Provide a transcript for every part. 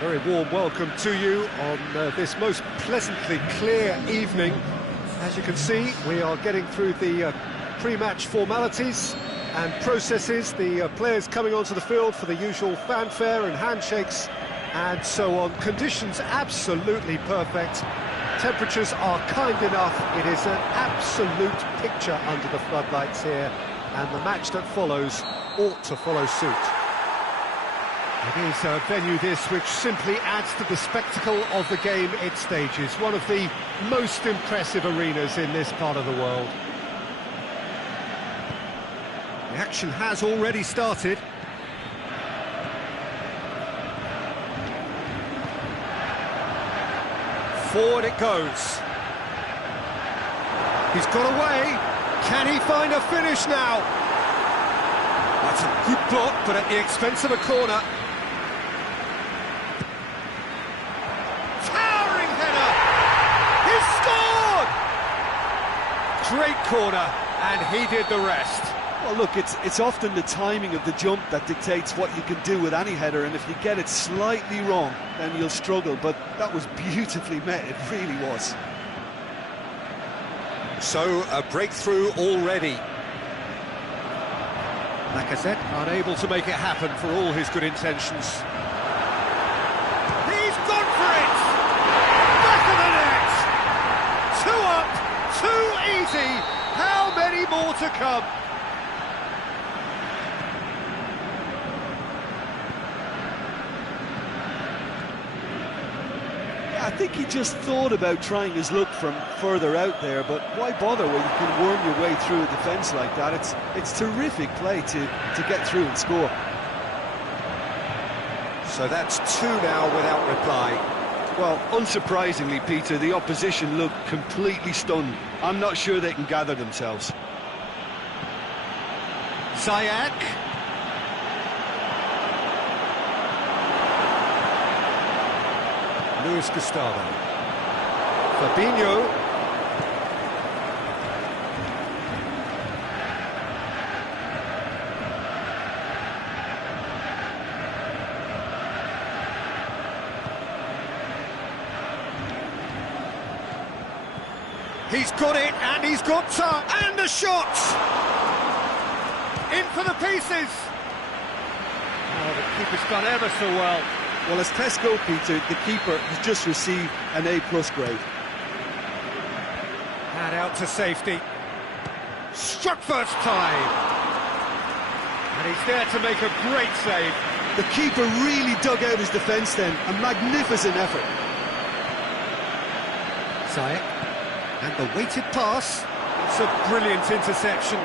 Very warm welcome to you on this most pleasantly clear evening. As you can see, we are getting through the pre-match formalities and processes, the players coming onto the field for the usual fanfare and handshakes and so on. Conditions absolutely perfect. Temperatures are kind enough. It is an absolute picture under the floodlights here, and the match that follows ought to follow suit. It is a venue this which simply adds to the spectacle of the game it stages. One of the most impressive arenas in this part of the world. The action has already started. Forward it goes. He's got away. Can he find a finish now? That's a good block, but at the expense of a corner. Towering header! He's scored! Great corner, and he did the rest. Well, look, it's often the timing of the jump that dictates what you can do with any header, and if you get it slightly wrong, then you'll struggle, but that was beautifully met, it really was. So, a breakthrough already. Lacazette unable to make it happen for all his good intentions. He's gone for it! Back of the net! 2 up, too easy! How many more to come? I think he just thought about trying his luck from further out there, but why bother when you can worm your way through a defence like that? It's terrific play to get through and score. So that's 2 now without reply. Well, unsurprisingly, Peter, the opposition looked completely stunned. I'm not sure they can gather themselves. Ziyech. Luis Gustavo. Fabinho. He's got it, and he's got time, and the shot! In for the pieces! Oh, the keeper's done ever so well. Well, as tests go, Peter, the keeper has just received an A+ grade. And out to safety. Struck first time. And he's there to make a great save. The keeper really dug out his defence then. A magnificent effort. Ziyech. And the weighted pass. It's a brilliant interception.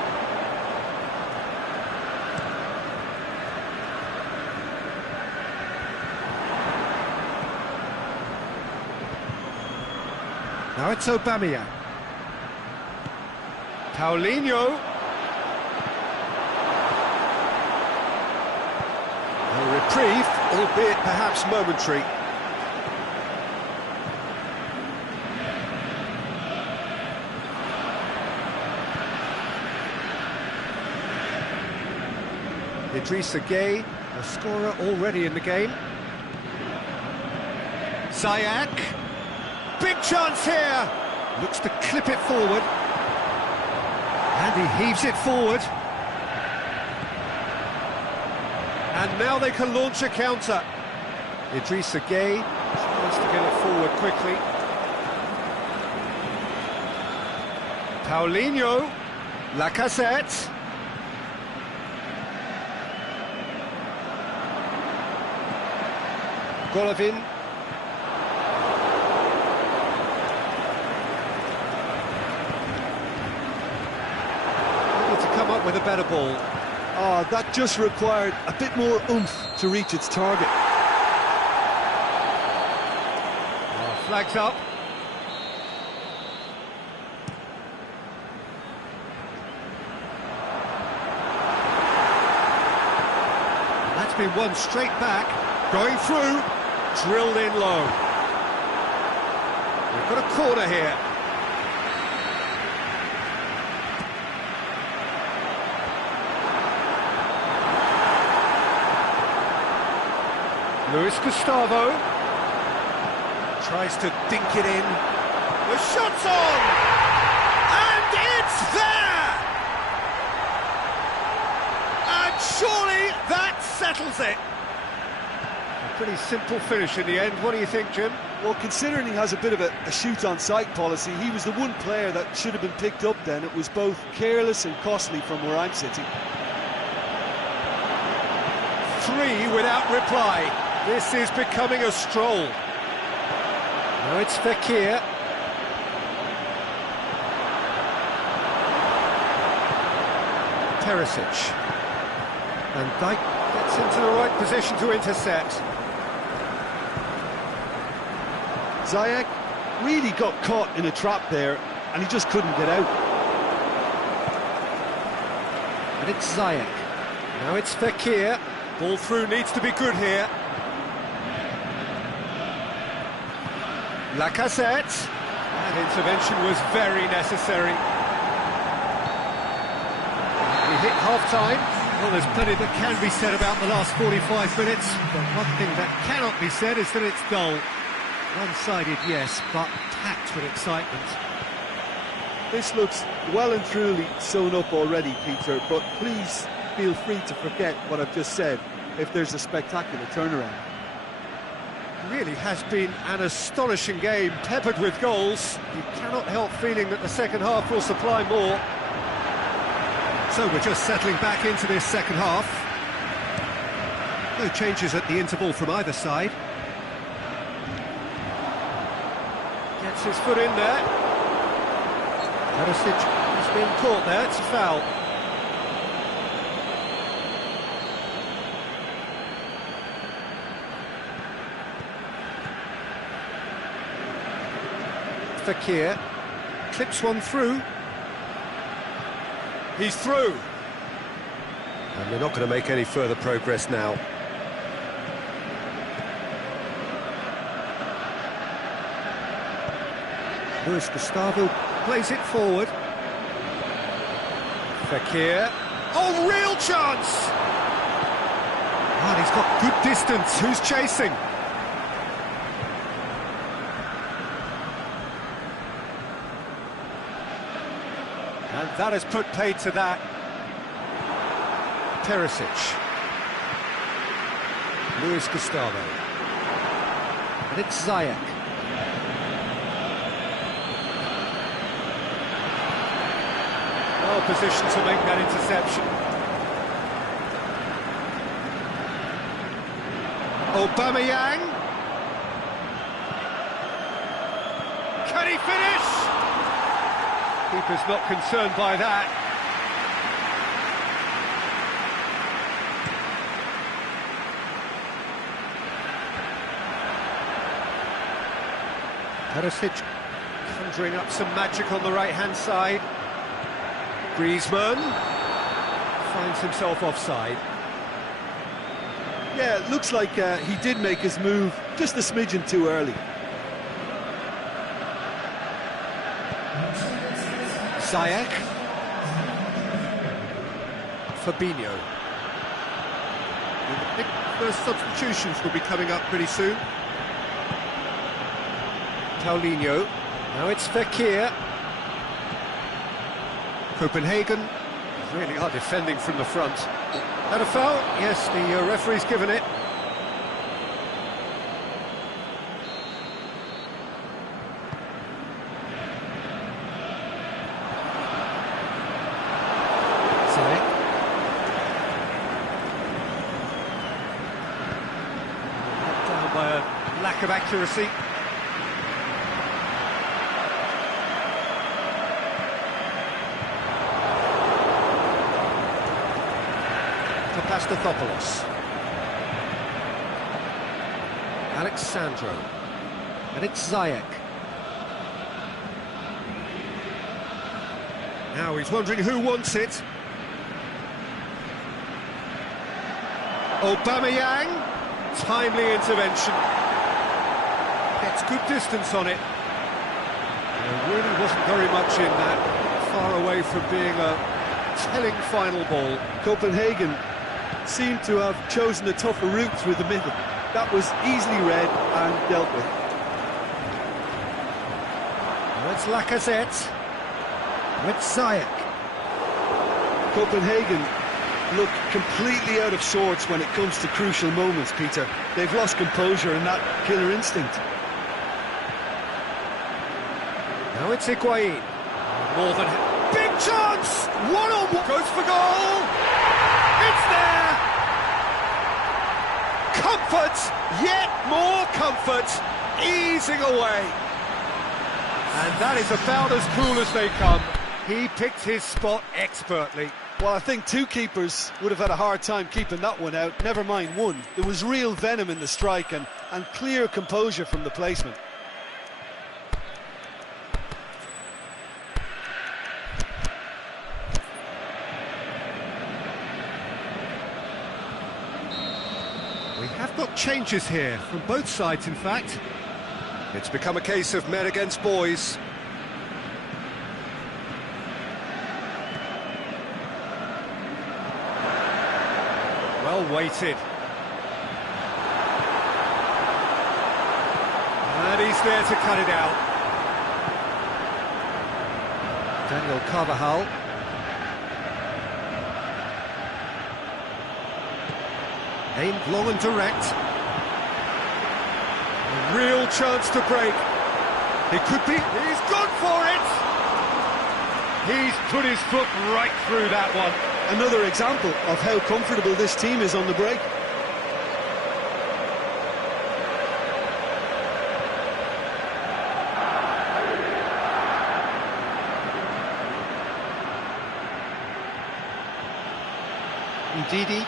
Now it's Aubameyang. Paulinho. A reprieve, albeit perhaps momentary. Idrissa Gueye, a scorer already in the game. Ziyech. Big chance here! Looks to clip it forward. And he heaves it forward. And now they can launch a counter. Idrissa Gueye tries to get it forward quickly. Paulinho. Lacazette. Golovin. Come up with a better ball. Oh, that just required a bit more oomph to reach its target. Oh, flags up. And that's been won straight back. Going through. Drilled in low. We've got a corner here. Luis Gustavo tries to dink it in. The shot's on! And it's there! And surely that settles it. A pretty simple finish in the end. What do you think, Jim? Well, considering he has a bit of a shoot-on-sight policy, he was the one player that should have been picked up then. It was both careless and costly from where I'm sitting. 3 without reply. This is becoming a stroll. Now it's Fekir. Perisic. And Dijk gets into the right position to intercept. Ziyech really got caught in a trap there, and he just couldn't get out. And it's Ziyech. Now it's Fekir. Ball through needs to be good here. Lacazette. That intervention was very necessary. We hit half-time. Well, there's plenty that can be said about the last 45 minutes, but one thing that cannot be said is that it's dull. One-sided, yes, but packed with excitement. This looks well and truly sewn up already, Peter, but please feel free to forget what I've just said if there's a spectacular turnaround. It really has been an astonishing game, peppered with goals. You cannot help feeling that the second half will supply more. So we're just settling back into this second half. No changes at the interval from either side. Gets his foot in there. Perisic has been caught there, it's a foul. Fekir clips one through. He's through. And they're not going to make any further progress now. Luis Gustavo plays it forward. Fekir. Oh, real chance! And he's got good distance. Who's chasing? And that has put paid to that. Perisic. Luis Gustavo. And it's Ziyech. Well positioned to make that interception. Aubameyang. Can he finish? Keeper's not concerned by that. Perisic conjuring up some magic on the right-hand side. Griezmann finds himself offside. Yeah, it looks like he did make his move just a smidgen too early. Ziyech. Fabinho. The first substitutions will be coming up pretty soon. Paulinho. Now it's Fekir. Copenhagen really are defending from the front. Had a foul? Yes, the referee's given it. Ziyech. Down by a lack of accuracy. Papastathopoulos. Alexandro. And it's Ziyech. Now he's wondering who wants it. Aubameyang. Timely intervention. Gets good distance on it. There really wasn't very much in that. Far away from being a telling final ball. Copenhagen Seemed to have chosen a tougher route through the middle. That was easily read and dealt with. It's Lacazette with Ziyech. Copenhagen look completely out of sorts when it comes to crucial moments, Peter. They've lost composure and that killer instinct. Now it's Higuain. More than... Big chance! One-on-one! Goes for goal! It's there! Comfort! Yet more comfort! Easing away. And that is about as cool as they come. He picked his spot expertly. Well, I think two keepers would have had a hard time keeping that one out, never mind one. There was real venom in the strike and clear composure from the placement. We have got changes here, from both sides in fact. It's become a case of men against boys. Well weighted. And he's there to cut it out. Daniel Carvajal. Aimed long and direct. A real chance to break. It could be. He's gone for it! He's put his foot right through that one. Another example of how comfortable this team is on the break. Ndidi.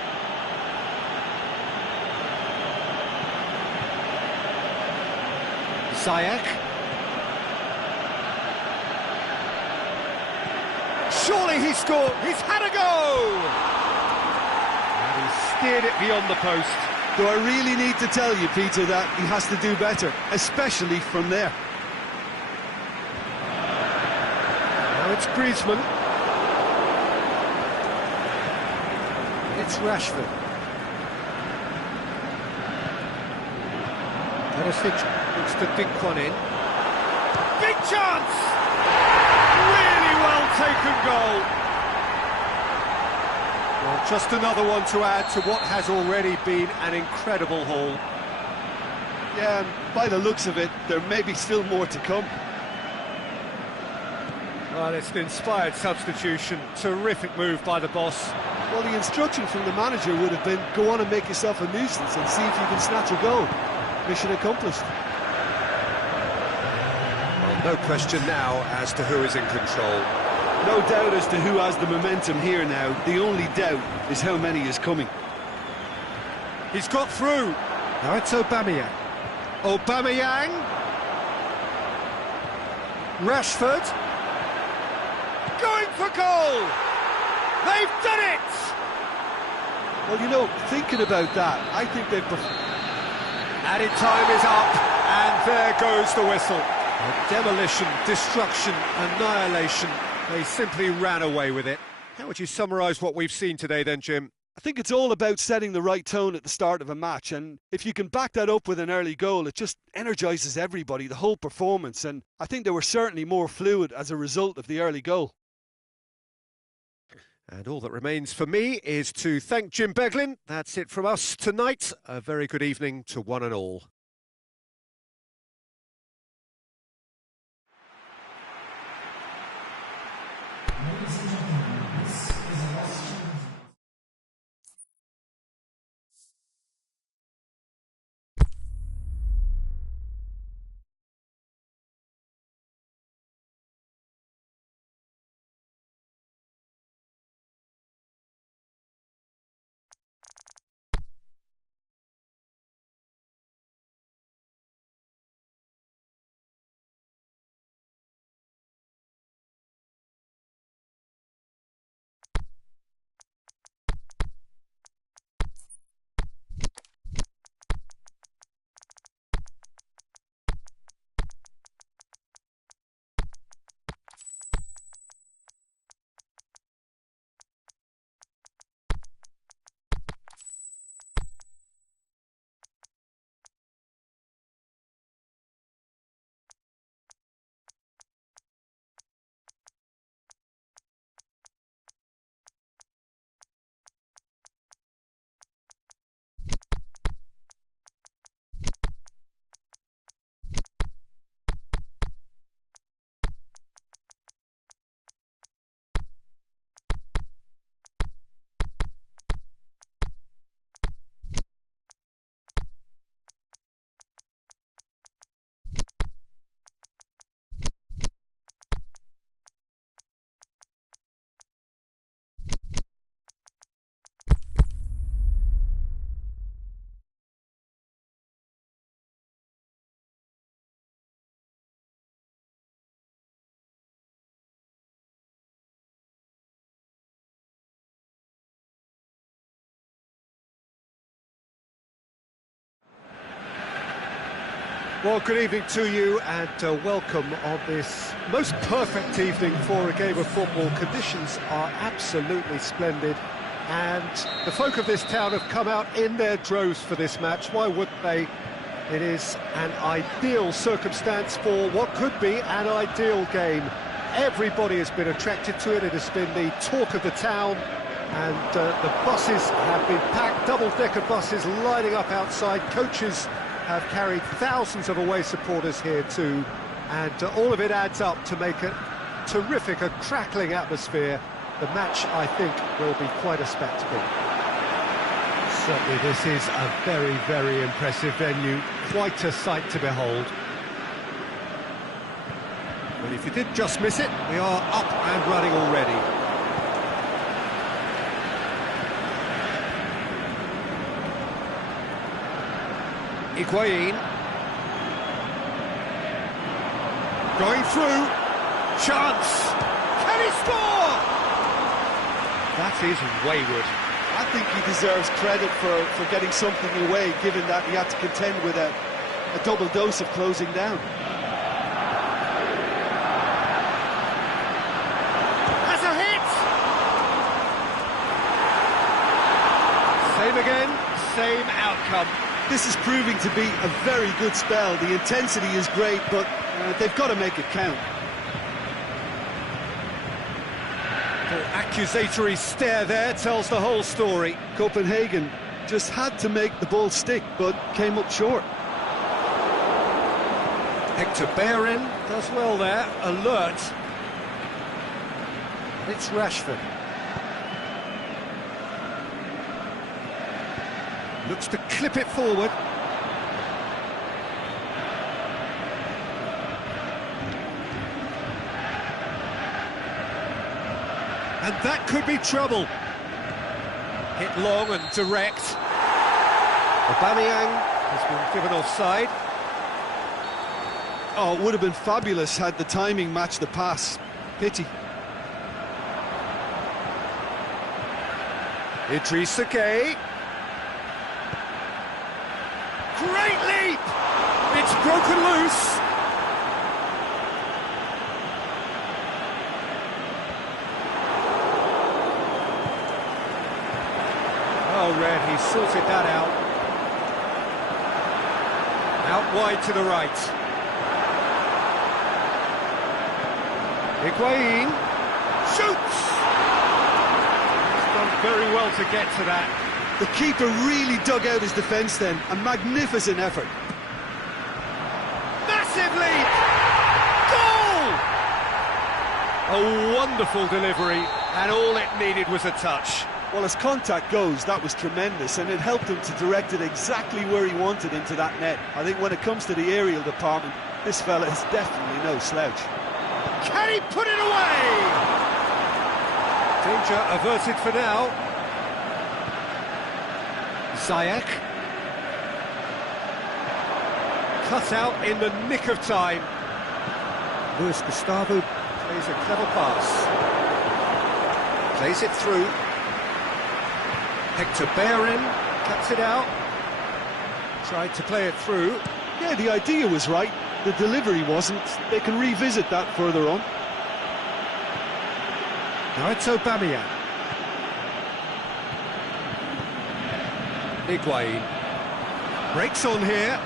Ziyech. Surely he scored. He's had a go! And he steered it beyond the post. Do I really need to tell you, Peter, that he has to do better, especially from there? Now it's Griezmann. It's Rashford. Perisic looks to dink one in. Big chance! Really well taken goal. Well, just another one to add to what has already been an incredible haul. Yeah, and by the looks of it, there may be still more to come. Well, it's an inspired substitution. Terrific move by the boss. Well, the instruction from the manager would have been, go on and make yourself a nuisance and see if you can snatch a goal. Mission accomplished. Well, no question now as to who is in control. No doubt as to who has the momentum here now. The only doubt is how many is coming. He's got through. Now it's Aubameyang. Aubameyang. Rashford. Going for goal. They've done it. Well, you know, thinking about that, I think they've... Added time is up, and there goes the whistle. Demolition, destruction, annihilation. They simply ran away with it. How would you summarise what we've seen today then, Jim? I think it's all about setting the right tone at the start of a match, and if you can back that up with an early goal, it just energises everybody, the whole performance, and I think they were certainly more fluid as a result of the early goal. And all that remains for me is to thank Jim Beglin. That's it from us tonight. A very good evening to one and all. Well, good evening to you and welcome on this most perfect evening for a game of football. Conditions are absolutely splendid and the folk of this town have come out in their droves for this match. Why wouldn't they? It is an ideal circumstance for what could be an ideal game. Everybody has been attracted to it. It has been the talk of the town, and the buses have been packed, double-decker buses lining up outside. Coaches have carried thousands of away supporters here too, and all of it adds up to make a terrific, a crackling atmosphere. The match, I think, will be quite a spectacle. Certainly this is a very, very impressive venue, quite a sight to behold. But if you did just miss it, we are up and running already. Higuain. Going through. Chance. Can he score? That is wayward. I think he deserves credit for getting something away, given that he had to contend with a double dose of closing down. Has a hit! Same again, same outcome. This is proving to be a very good spell. The intensity is great, but they've got to make it count. The accusatory stare there tells the whole story. Copenhagen just had to make the ball stick, but came up short. Hector Bellerin does well there, alert. It's Rashford. Looks to clip it forward. And that could be trouble. Hit long and direct. Aubameyang has been given offside. Oh, it would have been fabulous had the timing matched the pass. Pity. Idrissa Gueye. Great leap! It's broken loose. Oh, Red, he sorted that out. Out wide to the right. Higuain shoots! He's done very well to get to that. The keeper really dug out his defence then. A magnificent effort. Massive leap! Goal! A wonderful delivery, and all it needed was a touch. Well, as contact goes, that was tremendous, and it helped him to direct it exactly where he wanted into that net. I think when it comes to the aerial department, this fella is definitely no slouch. Can he put it away? Danger averted for now. Ziyech. Cut out in the nick of time. Luis Gustavo plays a clever pass. Plays it through. Hector Bellerin cuts it out. Tried to play it through. Yeah, the idea was right. The delivery wasn't. They can revisit that further on. Now it's Aubameyang. Higuain. Breaks on here.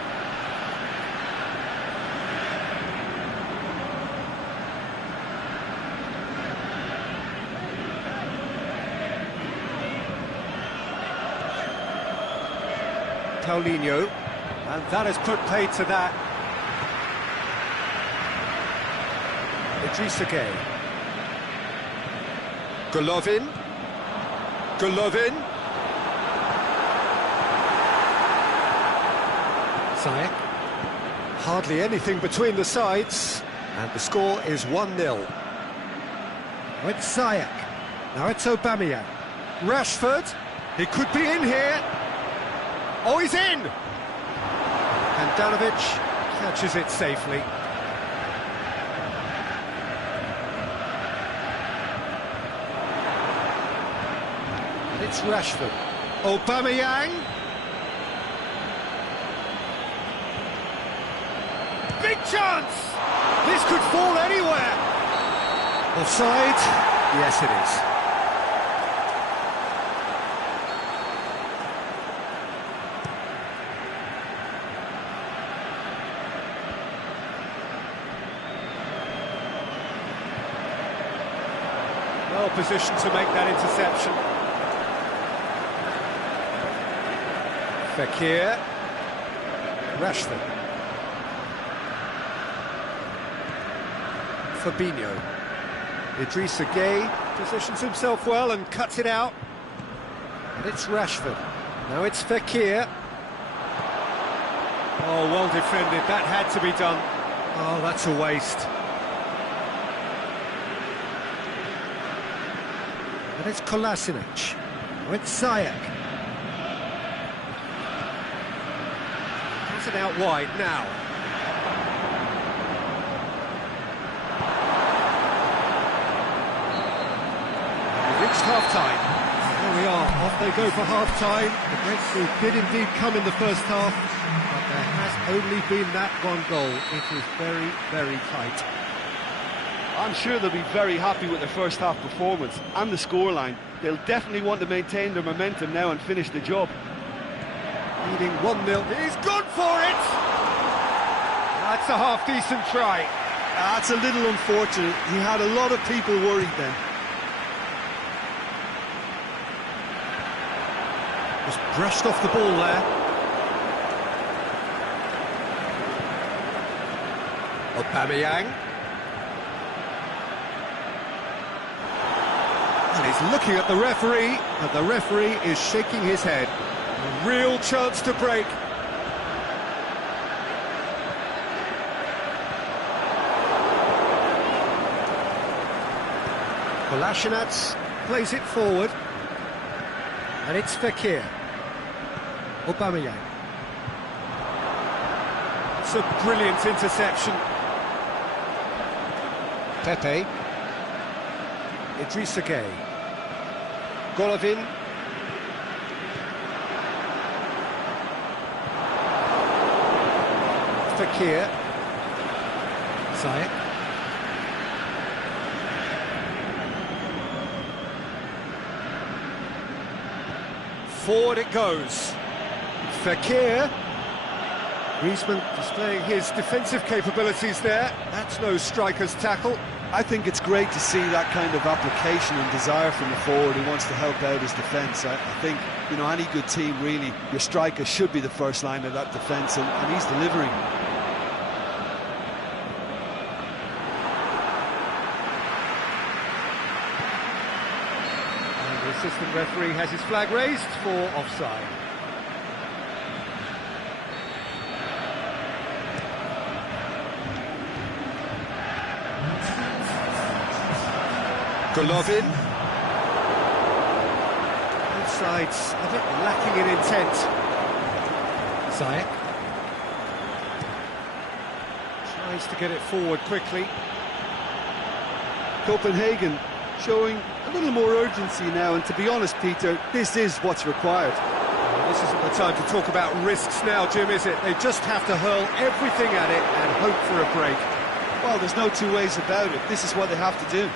Paulinho. And that has put paid to that. Idrissa Gueye. Golovin. Golovin. Ziyech. Hardly anything between the sides, and the score is 1-0. It's Ziyech. Now it's Aubameyang. Rashford. He could be in here. Oh, he's in! And Danovic catches it safely. And it's Rashford. Aubameyang. great chance! This could fall anywhere! Offside? Yes, it is. Well positioned to make that interception. Fekir. Rashford. Fabinho. Idrissa Gueye positions himself well and cuts it out. And it's Rashford. Now it's Fekir. Oh, well defended. That had to be done. Oh, that's a waste. And it's Kolasinac. Now it's Ziyech. Has it out wide now. We've reached half-time. There we are, off they go for half-time. The breakthrough did indeed come in the first half, but there has only been that one goal. It is very, very tight. I'm sure they'll be very happy with their first half performance and the scoreline. They'll definitely want to maintain their momentum now and finish the job. Leading 1-0. He's gone for it! That's a half-decent try. That's a little unfortunate. He had a lot of people worried then. Just brushed off the ball there. Aubameyang. And he's looking at the referee, and the referee is shaking his head. A real chance to break. Kolasinac plays it forward. And it's Fekir. Aubameyang. It's a brilliant interception. Pepe. Idrissa Gueye. Golovin. Fekir. Ziyech. Forward it goes. Fekir. Griezmann displaying his defensive capabilities there. That's no striker's tackle. I think it's great to see that kind of application and desire from the forward who wants to help out his defence. I think, you know, any good team, really, your striker should be the first line of that defence, and he's delivering. And the assistant referee has his flag raised for offside. Golovin. Both sides a bit lacking in intent. Ziyech. Tries to get it forward quickly. Copenhagen showing a little more urgency now, and to be honest, Peter, this is what's required. Well, this isn't the time to talk about risks now, Jim, is it? They just have to hurl everything at it and hope for a break. Well, there's no two ways about it. This is what they have to do.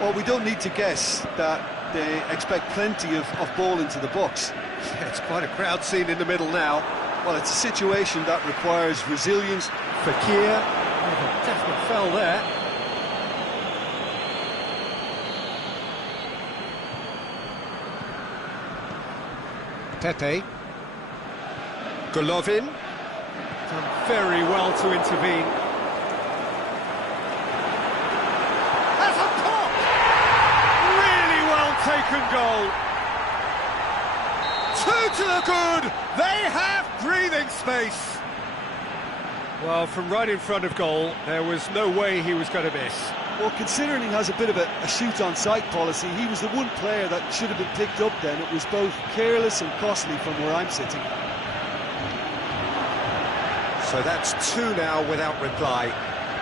Well, we don't need to guess that they expect plenty of ball into the box. Yeah, it's quite a crowd scene in the middle now. Well, it's a situation that requires resilience. Fekir, a definite foul there. Pepe. Golovin. Done very well to intervene. Taken goal. 2 to the good. They have breathing space. Well, from right in front of goal, there was no way he was going to miss. Well, considering he has a bit of a shoot-on-sight policy, he was the one player that should have been picked up then. It was both careless and costly from where I'm sitting. So that's 2 now without reply.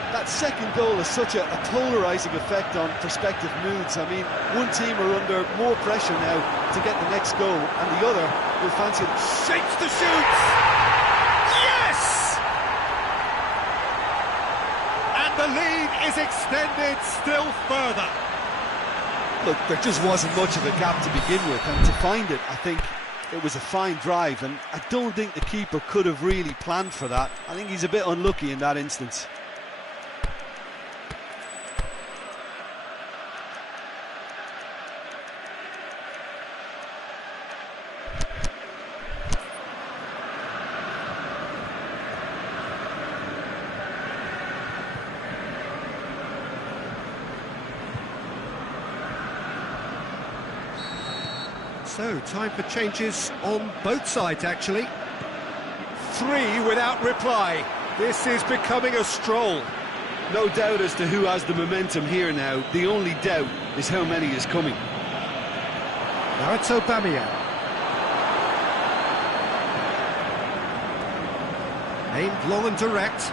That second goal has such a polarising effect on prospective moods. I mean, one team are under more pressure now to get the next goal, and the other will fancy it. Shapes the shoots! Yes! And the lead is extended still further. Look, there just wasn't much of a gap to begin with, and to find it, I think it was a fine drive, and I don't think the keeper could have really planned for that. I think he's a bit unlucky in that instance. So, time for changes on both sides, actually. 3 without reply. This is becoming a stroll. No doubt as to who has the momentum here now. The only doubt is how many is coming. Now it's Aubameyang. Aimed long and direct.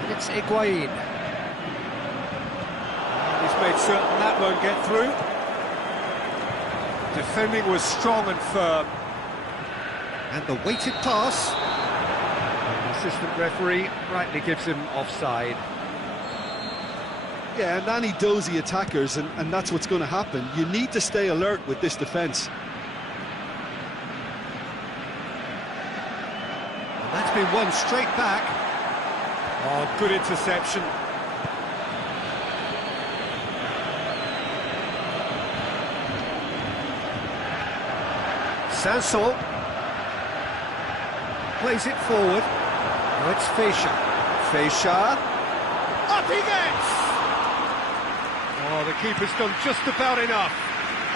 And it's Higuain. He's made certain that won't get through. Defending was strong and firm. And the weighted pass. The assistant referee rightly gives him offside. Yeah, and any dozy attackers, and that's what's going to happen. You need to stay alert with this defence. And that's been won straight back. Oh, good interception. Sanson plays it forward. Now it's Fischer. Fischer. Up he gets! Oh, the keeper's done just about enough.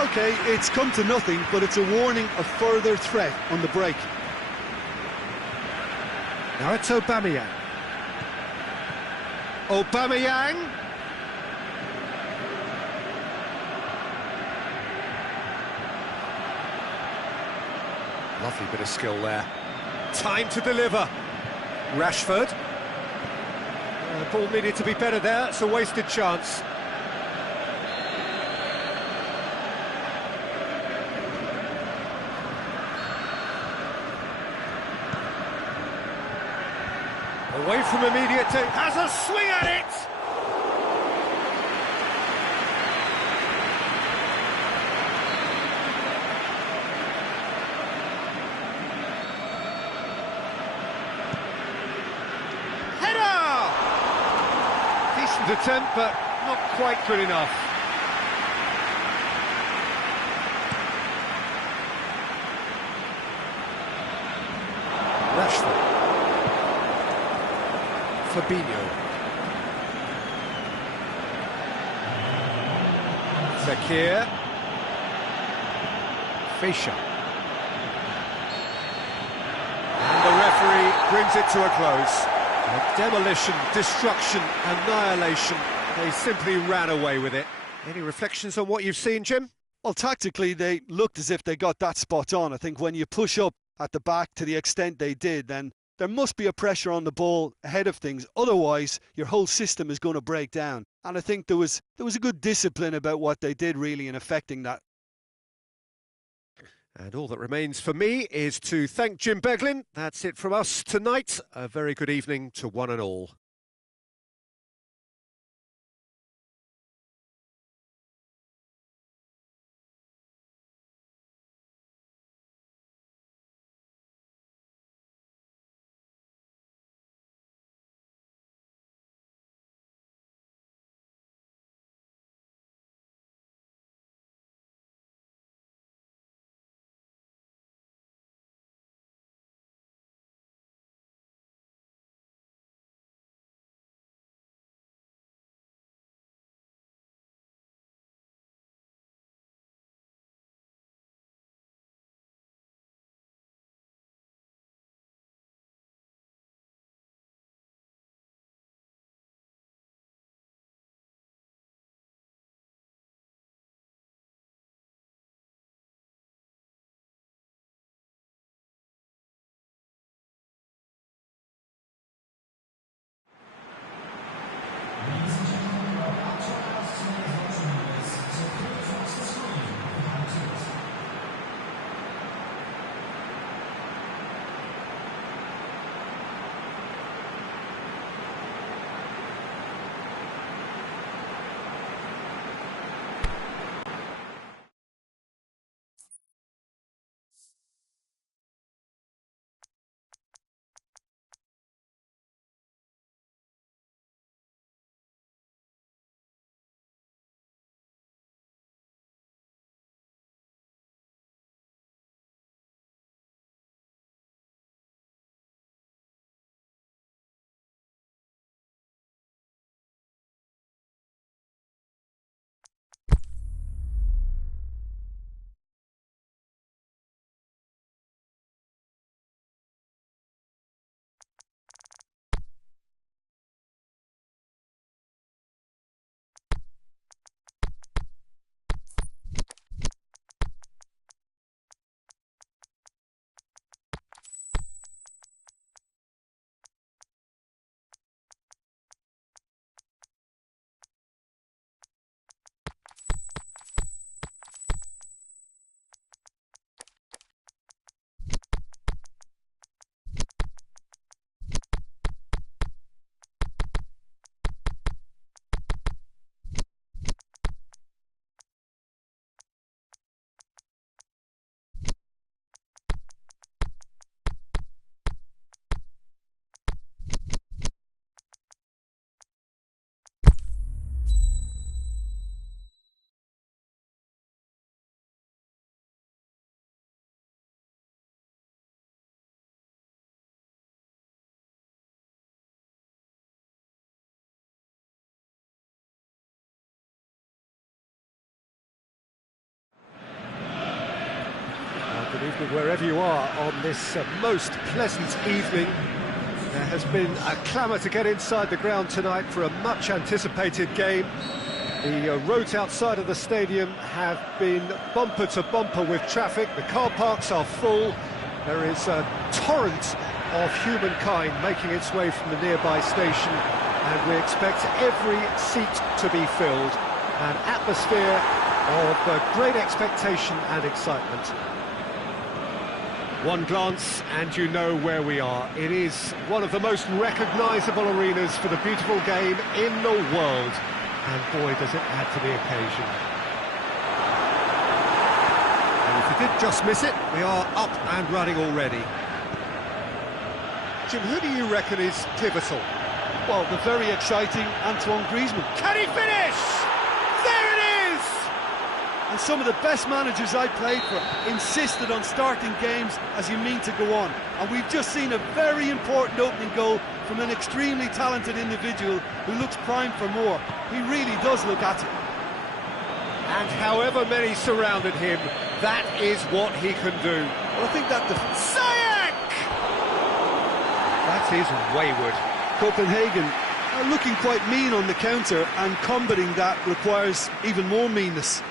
OK, it's come to nothing, but it's a warning of further threat on the break. Now it's Aubameyang. Aubameyang. Lovely bit of skill there. Time to deliver. Rashford. Ball needed to be better there. It's a wasted chance. Away from immediate danger. Has a swing at it! Attempt, but not quite good enough. Rashford. Fabinho. Fekir. Fischer. And the referee brings it to a close. Demolition, destruction, annihilation. They simply ran away with it. Any reflections on what you've seen, Jim? Well, tactically, they looked as if they got that spot on. I think when you push up at the back to the extent they did, then there must be a pressure on the ball ahead of things. Otherwise, your whole system is going to break down. And I think there was a good discipline about what they did, really, in affecting that. And all that remains for me is to thank Jim Beglin. That's it from us tonight. A very good evening to one and all. Good evening wherever you are on this most pleasant evening. There has been a clamour to get inside the ground tonight for a much anticipated game. The roads outside of the stadium have been bumper to bumper with traffic. The car parks are full. There is a torrent of humankind making its way from the nearby station, and we expect every seat to be filled. An atmosphere of great expectation and excitement. One glance and you know where we are. It is one of the most recognisable arenas for the beautiful game in the world. And boy, does it add to the occasion. And if you did just miss it, we are up and running already. Jim, who do you reckon is pivotal? Well, the very exciting Antoine Griezmann. Can he finish? There it is! And some of the best managers I played for insisted on starting games as you mean to go on. And we've just seen a very important opening goal from an extremely talented individual who looks primed for more. He really does look at it. And however many surrounded him, that is what he can do. Well, I think that Ziyech! That is wayward. Copenhagen are looking quite mean on the counter, and combating that requires even more meanness.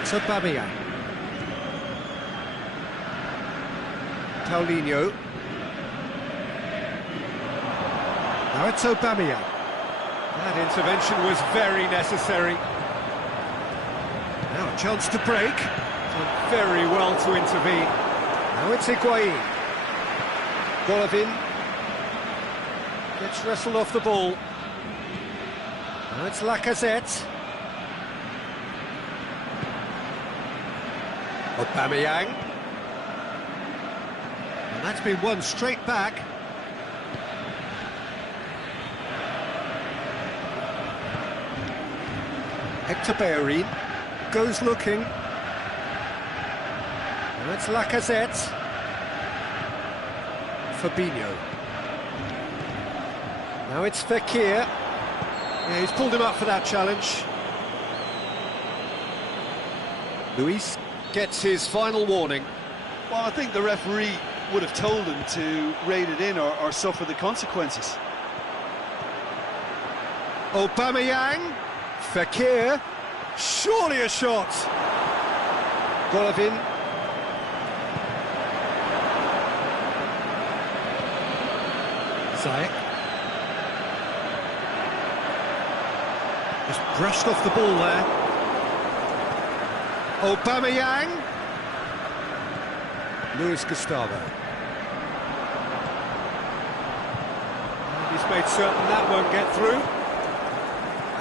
It's Aubameyang. Paulinho. Now it's Aubameyang. That intervention was very necessary. Now a chance to break. Done very well to intervene. Now it's Higuain. Golovin gets wrestled off the ball. Now it's Lacazette. Aubameyang. And that's been won straight back. Hector Bellerin goes looking. And that's Lacazette. Fabinho. Now it's Fekir. Yeah, he's pulled him up for that challenge. Luis gets his final warning. Well, I think the referee would have told him to rein it in or suffer the consequences. Aubameyang. Fekir. Surely a shot. Golovin. Ziyech. Just brushed off the ball there. Aubameyang. Luis Gustavo. And he's made certain that won't get through.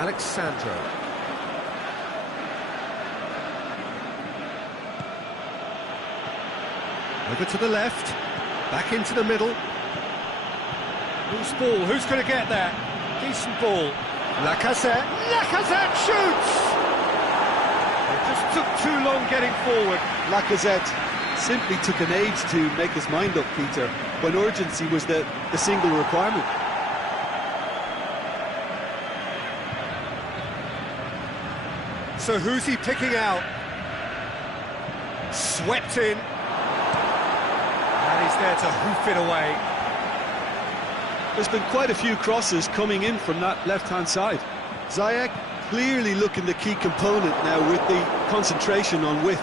Alexandro. Over to the left. Back into the middle. Loose ball. Who's going to get there? Decent ball. Lacazette. Lacazette shoots! It just took too long getting forward. Lacazette simply took an age to make his mind up, Peter, when urgency was the single requirement. So who's he picking out? Swept in. And he's there to hoof it away. There's been quite a few crosses coming in from that left-hand side. Ziyech clearly looking the key component now with the concentration on width.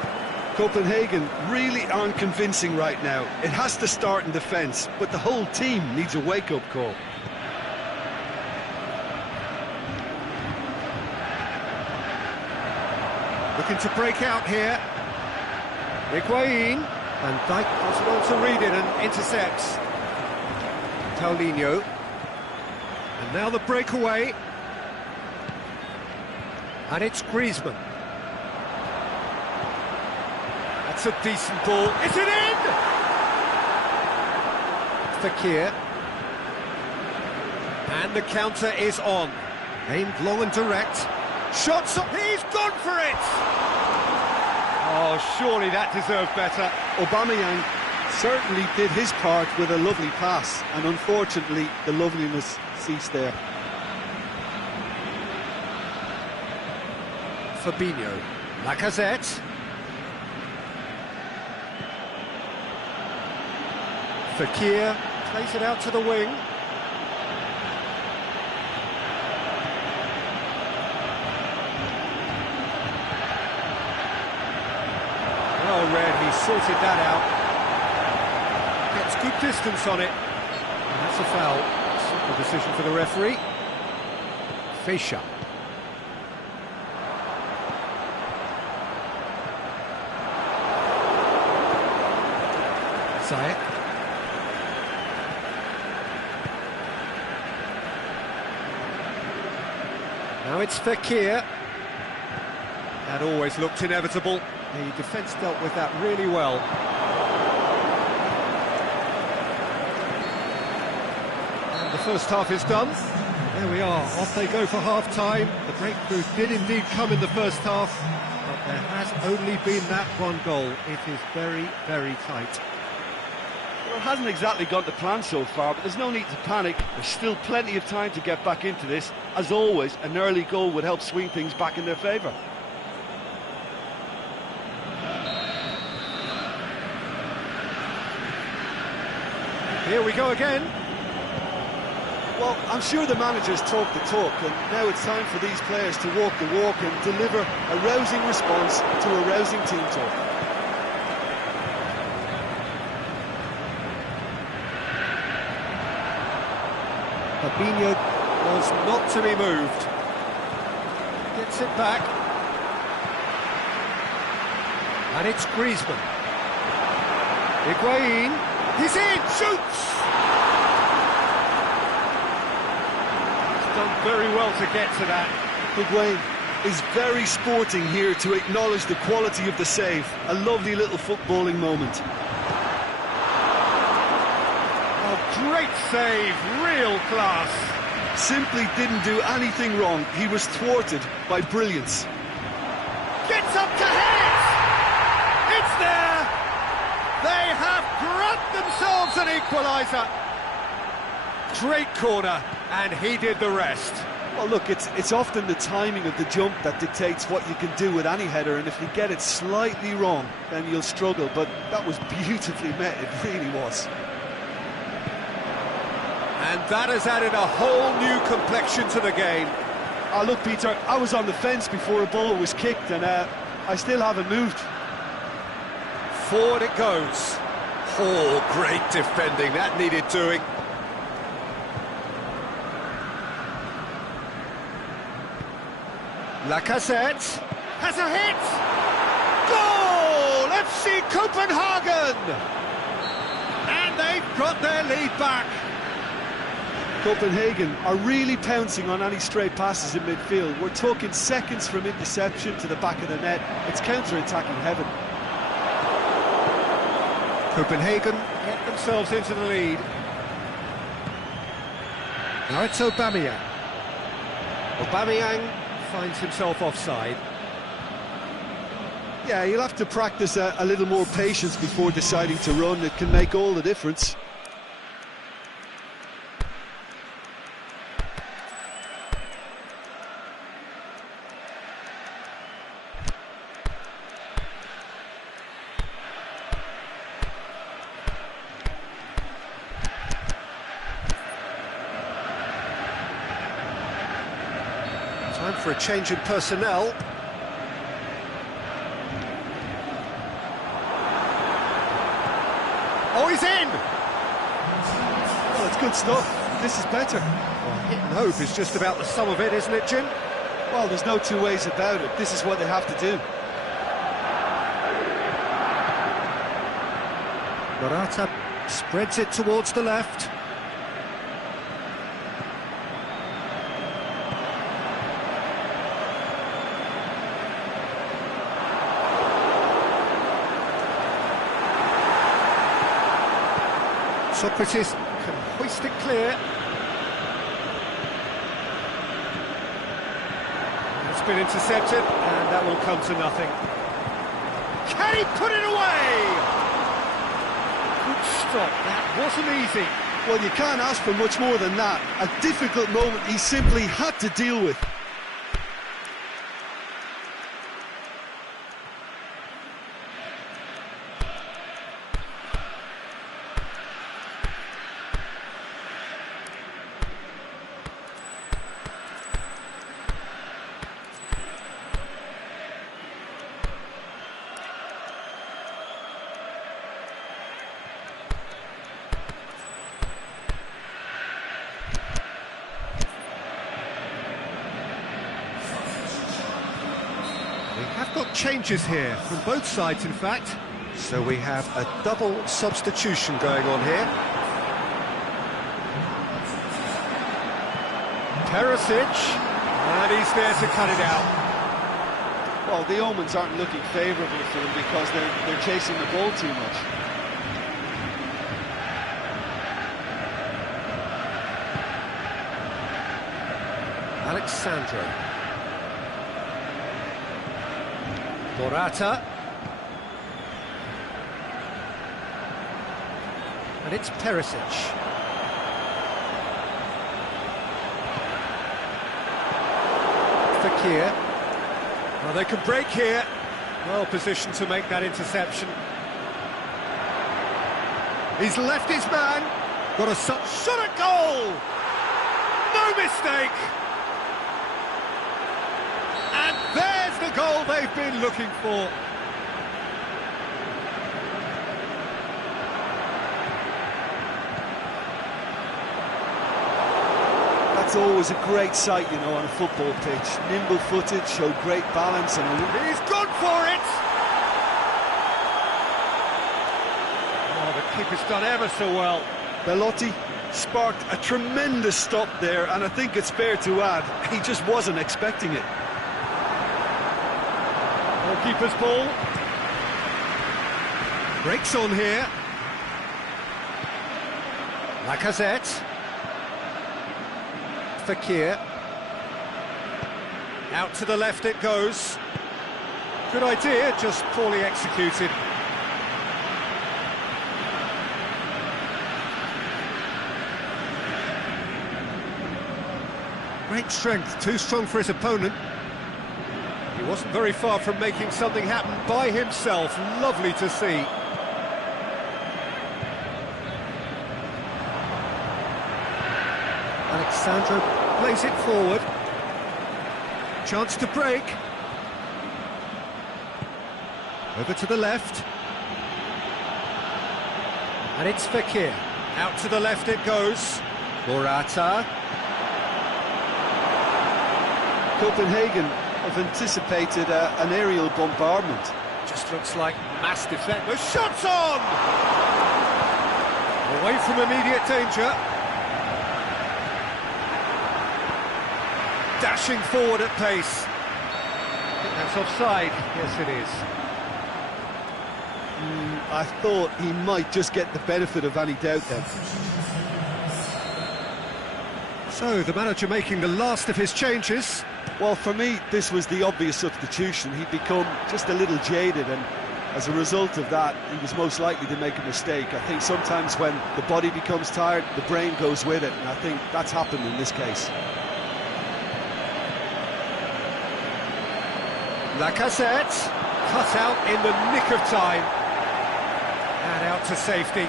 Copenhagen really aren't convincing right now. It has to start in defence, but the whole team needs a wake-up call. Looking to break out here. Higuain. Van Dijk does well to read it and intercepts. Paulinho. And now the breakaway. And it's Griezmann. That's a decent ball. Is it in? Fekir. And the counter is on. Aimed long and direct. Shots up. He's gone for it! Oh, surely that deserved better. Aubameyang certainly did his part with a lovely pass, and unfortunately the loveliness ceased there. Fabinho. Lacazette. Fekir plays it out to the wing. Well read, he sorted that out. Gets good distance on it. And that's a foul. Simple decision for the referee. Fischer. Ziyech. Now it's Fekir. That always looked inevitable. The defence dealt with that really well. And the first half is done. There we are, off they go for half-time. The breakthrough did indeed come in the first half, but there has only been that one goal. It is very, very tight. Well, it hasn't exactly gone to plan so far, but there's no need to panic. There's still plenty of time to get back into this. As always, an early goal would help swing things back in their favour. Here we go again. Well, I'm sure the managers talk the talk, and now it's time for these players to walk the walk and deliver a rousing response to a rousing team talk. Fabinho was not to be moved. Gets it back. And it's Griezmann. Higuain. He's in! Shoots! Done very well to get to that. Higuain is very sporting here to acknowledge the quality of the save. A lovely little footballing moment. Oh, great save, real class. Simply didn't do anything wrong. He was thwarted by brilliance. Gets up to hit! It's there! They have grabbed themselves an equaliser. Great corner, and he did the rest. Well, look, it's often the timing of the jump that dictates what you can do with any header, and if you get it slightly wrong, then you'll struggle. But that was beautifully met, it really was. And that has added a whole new complexion to the game. Oh, look, Peter, I was on the fence before a ball was kicked, and I still haven't moved. Forward it goes. Oh, great defending, that needed doing. Lacazette has a hit! Goal! FC Copenhagen! And they've got their lead back. Copenhagen are really pouncing on any stray passes in midfield. We're talking seconds from interception to the back of the net. It's counter-attacking heaven. Copenhagen get themselves into the lead. Now it's Aubameyang. Aubameyang finds himself offside. Yeah, you'll have to practice a little more patience before deciding to run. It can make all the difference. Time for a change in personnel. Oh, he's in! Well, it's good stuff. This is better. Well, hit and hope is just about the sum of it, isn't it, Jim? Well, there's no two ways about it. This is what they have to do. Morata spreads it towards the left. Socrates can hoist it clear. It's been intercepted, and that will come to nothing. Can he put it away? Good stop, that wasn't easy. Well, you can't ask for much more than that. A difficult moment he simply had to deal with. We have got changes here from both sides, in fact. So we have a double substitution going on here. Perisic, and he's there to cut it out. Well, the omens aren't looking favourable for them because they're chasing the ball too much. Alexandro. Morata. And it's Perisic. Fekir. Well, they can break here. Well positioned to make that interception. He's left his man. Got a shot at goal. No mistake. And there's the goal they've been looking for. That's always a great sight, you know, on a football pitch. Nimble-footed, showed great balance, and he's gone for it! Oh, the keeper's done ever so well. Belotti sparked a tremendous stop there, and I think it's fair to add, he just wasn't expecting it. Goalkeeper's ball. Breaks on here. Lacazette. Fekir. Out to the left it goes. Good idea, just poorly executed. Great strength, too strong for his opponent. He wasn't very far from making something happen by himself. Lovely to see. Alexandro plays it forward. Chance to break. Over to the left. And it's Fekir. Out to the left it goes. Morata. Copenhagen have anticipated an aerial bombardment. Just looks like mass defence. The shot's on! Away from immediate danger. Dashing forward at pace. I think that's offside. Yes, it is. I thought he might just get the benefit of any doubt then. So, the manager making the last of his changes. Well, for me, this was the obvious substitution. He'd become just a little jaded, and as a result of that, he was most likely to make a mistake. I think sometimes when the body becomes tired, the brain goes with it, and I think that's happened in this case. Lacazette, cut out in the nick of time. And out to safety.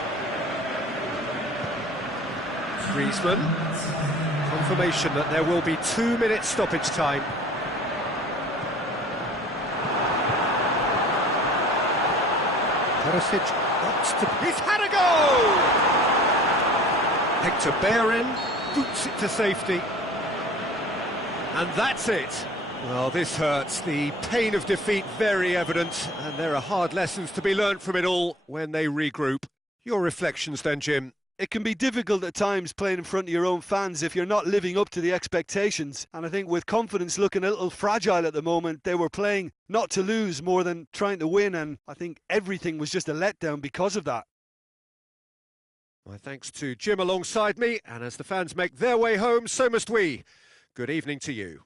Griezmann. Confirmation that there will be 2 minutes stoppage time. Perisic wants to... He's had a go! Hector Bellerin boots it to safety. And that's it. Well, this hurts. The pain of defeat very evident, and there are hard lessons to be learned from it all when they regroup. Your reflections then, Jim? It can be difficult at times playing in front of your own fans if you're not living up to the expectations. And I think with confidence looking a little fragile at the moment, they were playing not to lose more than trying to win. And I think everything was just a letdown because of that. My thanks to Jim alongside me. And as the fans make their way home, so must we. Good evening to you.